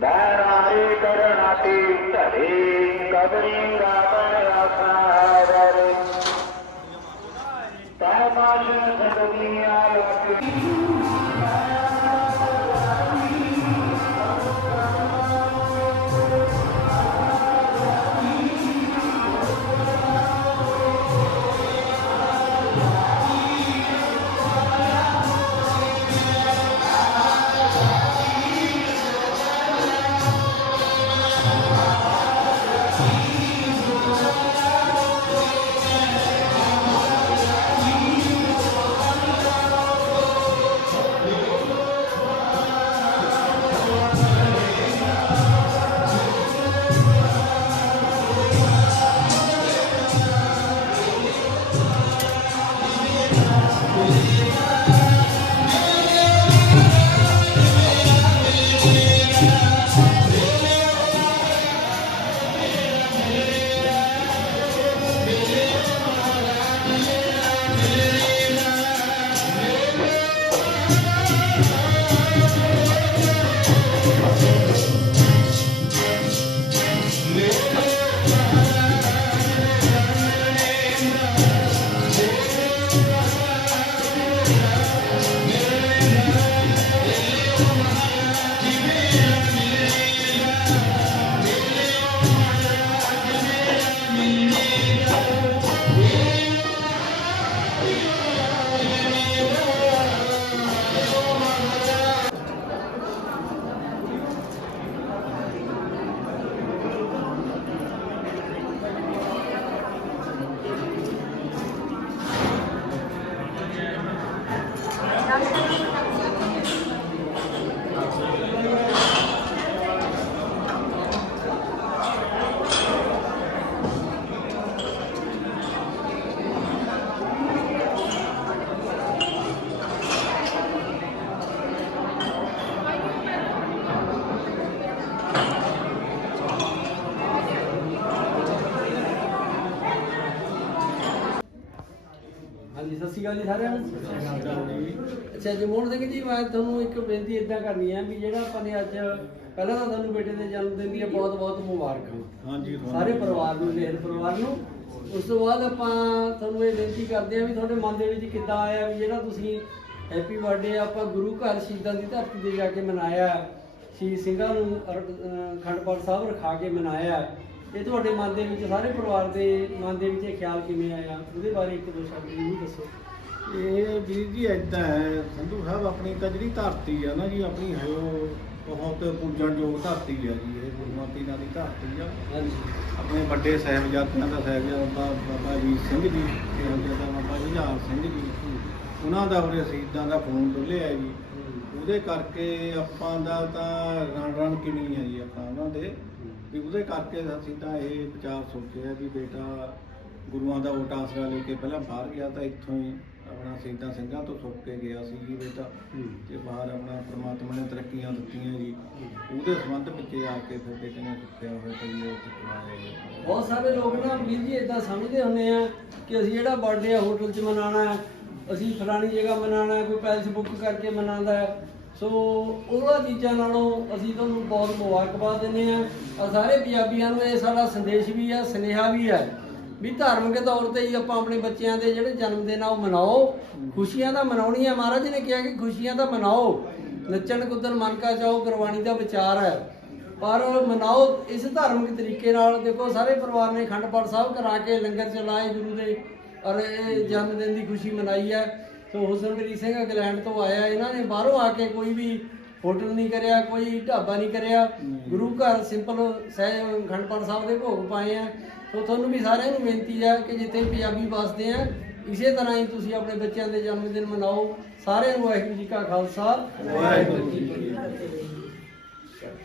That I better not be studied. ਹਾਂਜੀ ਸਤਿ ਸ਼੍ਰੀ ਅਕਾਲ ਜੀ ਸਾਰਿਆਂ ਨੂੰ। ਅੱਛਾ ਜਮੋਹਨ ਸਿੰਘ ਜੀ ਮੈਂ ਤੁਹਾਨੂੰ ਇੱਕ ਬੇਨਤੀ ਇਦਾਂ ਕਰਨੀ ਹੈ ਵੀ ਜਿਹੜਾ ਆਪਾਂ ਨੇ ਅੱਜ ਪਹਿਲਾਂ ਤਾਂ ਤੁਹਾਨੂੰ ਬੇਟੇ ਦੇ ਜਨਮ ਦਿਨ ਦੀਆਂ ਬਹੁਤ ਬਹੁਤ ਮੁਬਾਰਕਾਂ। ਹਾਂਜੀ ਸਾਰੇ ਪਰਿਵਾਰ ਨੂੰ ਲੇਹਰ ਪਰਿਵਾਰ ਨੂੰ। ਉਸ ਤੋਂ ਬਾਅਦ ਆਪਾਂ ਤੁਹਾਨੂੰ ਇਹ ਬੇਨਤੀ ਕਰਦੇ ਹਾਂ ਵੀ ਤੁਹਾਡੇ ਮਨ ਦੇ ਵਿੱਚ ਕਿੱਦਾਂ ਆਇਆ ਵੀ ਜਿਹੜਾ ਤੁਸੀਂ ਹੈਪੀ ਬਰਥਡੇ ਆਪਾਂ ਗੁਰੂ ਘਰ ਸ਼ਹੀਦਾਂ ਦੀ ਧਰਤੀ ਤੇ ਜਾ ਕੇ ਮਨਾਇਆ ਸ਼ਹੀਦ ਸਿੰਘਾਂ ਨੂੰ ਪਾਠ ਸਾਹਿਬ ਰਖਾ ਕੇ ਮਨਾਇਆ। ਇਹ ਤੁਹਾਡੇ ਮਨ ਦੇ ਵਿੱਚ ਸਾਰੇ ਪਰਿਵਾਰ ਦੇ ਮਨ ਦੇ ਵਿੱਚ ਇਹ ਖਿਆਲ ਕਿਵੇਂ ਆਇਆ? ਉਹਦੇ ਬਾਰੇ ਇੱਕ ਦੋ ਸ਼ਬਦ ਜੀ ਦੱਸੋ। ਇਹ ਵੀਰ ਜੀ ਏਦਾਂ ਹੈ। ਸੰਧੂ ਸਾਹਿਬ ਆਪਣੀ ਤਾਂ ਜਿਹੜੀ ਧਰਤੀ ਆ ਨਾ ਜੀ ਆਪਣੀ ਹੈ ਉਹ ਬਹੁਤ ਪੂਜਣਯੋਗ ਧਰਤੀ ਆ ਜੀ ਇਹ ਗੁਰੂਆਂ ਪੀਰਾਂ ਦੀ ਧਰਤੀ ਆ। ਹਾਂਜੀ। ਆਪਣੇ ਵੱਡੇ ਸਾਹਿਬਜ਼ਾਦਿਆਂ ਦਾ ਸਾਹਿਬਜ਼ਾਦਾ ਬਾਬਾ ਵੀਰ ਸਿੰਘ ਜੀ ਸਾਹਿਬਜ਼ਾਦਾ ਬਾਬਾ ਜੁਝਾਰ ਸਿੰਘ ਜੀ। ਉਹਨਾਂ ਦਾ ਉਰੇ ਸ਼ਹੀਦਾਂ ਦਾ ਖੂਨ ਡੁੱਲਿਆ ਜੀ। ਉਹਦੇ ਕਰਕੇ ਆਪਾਂ ਦਾ ਤਾਂ ਰਣ ਰਣ ਕਿਵੇਂ ਆ ਜੀ ਆਪਾਂ ਉਹਨਾਂ ਦੇ। ਵੀ ਉਹਦੇ ਕਰਕੇ ਅਸੀਂ ਤਾਂ ਇਹ ਵਿਚਾਰ ਸੋਚਿਆ ਵੀ ਬੇਟਾ ਗੁਰੂਆਂ ਦਾ ਓਟ ਆਸਰਾ ਲੈ ਕੇ ਪਹਿਲਾਂ ਬਾਹਰ ਗਿਆ ਤਾਂ ਇੱਥੋਂ ਹੀ ਆਪਣਾ ਸ਼ਹੀਦਾਂ ਸਿੰਘਾਂ ਤੋਂ ਸੁੱਕ ਕੇ ਗਿਆ ਸੀ ਜੀ ਬੇਟਾ। ਤੇ ਬਾਹਰ ਆਪਣਾ ਪ੍ਰਮਾਤਮਾ ਨੇ ਤਰੱਕੀਆਂ ਦਿੱਤੀਆਂ ਜੀ। ਉਹਦੇ ਸੰਬੰਧ ਵਿੱਚ ਆ ਕੇ ਫਿਰ ਬੇਟੇ ਨੇ ਸੁੱਖਿਆ ਹੋਇਆ ਤਾਂ ਜੀ ਉਹ ਬਹੁਤ ਸਾਰੇ ਲੋਕ ਨਾ ਵੀਰ ਜੀ ਇਦਾਂ ਸਮਝਦੇ ਹੁੰਦੇ ਆ ਕਿ ਅਸੀਂ ਜਿਹੜਾ ਬਰਥਡੇ ਹੋਟਲ 'ਚ ਮਨਾਉਣਾ ਹੈ ਅਸੀਂ ਫਲਾਣੀ ਜਗ੍ਹਾ ਮਨਾਉਣਾ ਕੋਈ ਪੈਲਸ ਬੁੱਕ ਕਰਕੇ ਮਨਾਉਂਦਾ ਹੈ। ਸੋ ਉਹਨਾਂ ਚੀਜ਼ਾਂ ਨਾਲੋਂ ਅਸੀਂ ਤੁਹਾਨੂੰ ਬਹੁਤ ਮੁਬਾਰਕਬਾਦ ਦਿੰਦੇ ਆ ਆ ਸਾਰੇ ਪੰਜਾਬੀਆਂ ਨੂੰ ਇਹ ਸਾਡਾ ਸੰਦੇਸ਼ ਵੀ ਆ, ਸੁਨੇਹਾ ਵੀ ਹੈ ਵੀ ਧਾਰਮਿਕ ਤੌਰ ਤੇ ਹੀ ਆਪਾਂ ਆਪਣੇ ਬੱਚਿਆਂ ਦੇ ਜਿਹੜੇ ਜਨਮ ਦਿਨ ਆ ਉਹ ਮਨਾਓ। ਖੁਸ਼ੀਆਂ ਤਾਂ ਮਨਾਉਣੀਆਂ ਮਹਾਰਾਜ ਨੇ ਕਿਹਾ ਕਿ ਖੁਸ਼ੀਆਂ ਤਾਂ ਮਨਾਓ। ਨੱਚਣ ਕੁੱਦਣ ਮਨ ਕਾ ਚਾਓ ਗੁਰਬਾਣੀ ਦਾ ਵਿਚਾਰ ਹੈ। ਪਰ ਮਨਾਓ ਇਸ ਧਾਰਮਿਕ ਤਰੀਕੇ ਨਾਲ। ਦੇਖੋ ਸਾਰੇ ਪਰਿਵਾਰ ਨੇ ਖੰਡ ਪਾਠ ਸਾਹਿਬ ਕਰਾ ਕੇ ਲੰਗਰ ਚਲਾਏ ਗੁਰੂ ਦੇ। ਔਰ ਇਹ ਜਨਮ ਦਿਨ ਦੀ ਖੁਸ਼ੀ ਮਨਾਈ ਹੈ। ਸੋ ਹੁਸਨਪ੍ਰੀਤ ਸਿੰਘ ਇੰਗਲੈਂਡ ਤੋਂ ਆਇਆ ਇਹਨਾਂ ਨੇ ਬਾਹਰੋਂ ਆ ਕੇ ਕੋਈ ਵੀ ਹੋਟਲ ਨਹੀਂ ਕਰਿਆ ਕੋਈ ਢਾਬਾ ਨਹੀਂ ਕਰਿਆ। ਗੁਰੂ ਘਰ ਸਿੰਪਲ ਸਹਿ ਅਖੰਡ ਪਾਠ ਸਾਹਿਬ ਦੇ ਭੋਗ ਪਾਏ ਆ। ਸੋ ਤੁਹਾਨੂੰ ਵੀ ਸਾਰਿਆਂ ਨੂੰ ਬੇਨਤੀ ਹੈ ਕਿ ਜਿੱਥੇ ਪੰਜਾਬੀ ਵਸਦੇ ਆ ਇਸੇ ਤਰ੍ਹਾਂ ਹੀ ਤੁਸੀਂ ਆਪਣੇ ਬੱਚਿਆਂ ਦੇ ਜਨਮ ਦਿਨ ਮਨਾਓ। ਸਾਰਿਆਂ ਨੂੰ ਵਾਹਿਗੁਰੂ ਜੀ ਕਾ ਖਾਲਸਾ। ਵਾਹਿਗੁਰੂ ਜੀ ਕੀ ਫਤਿਹ।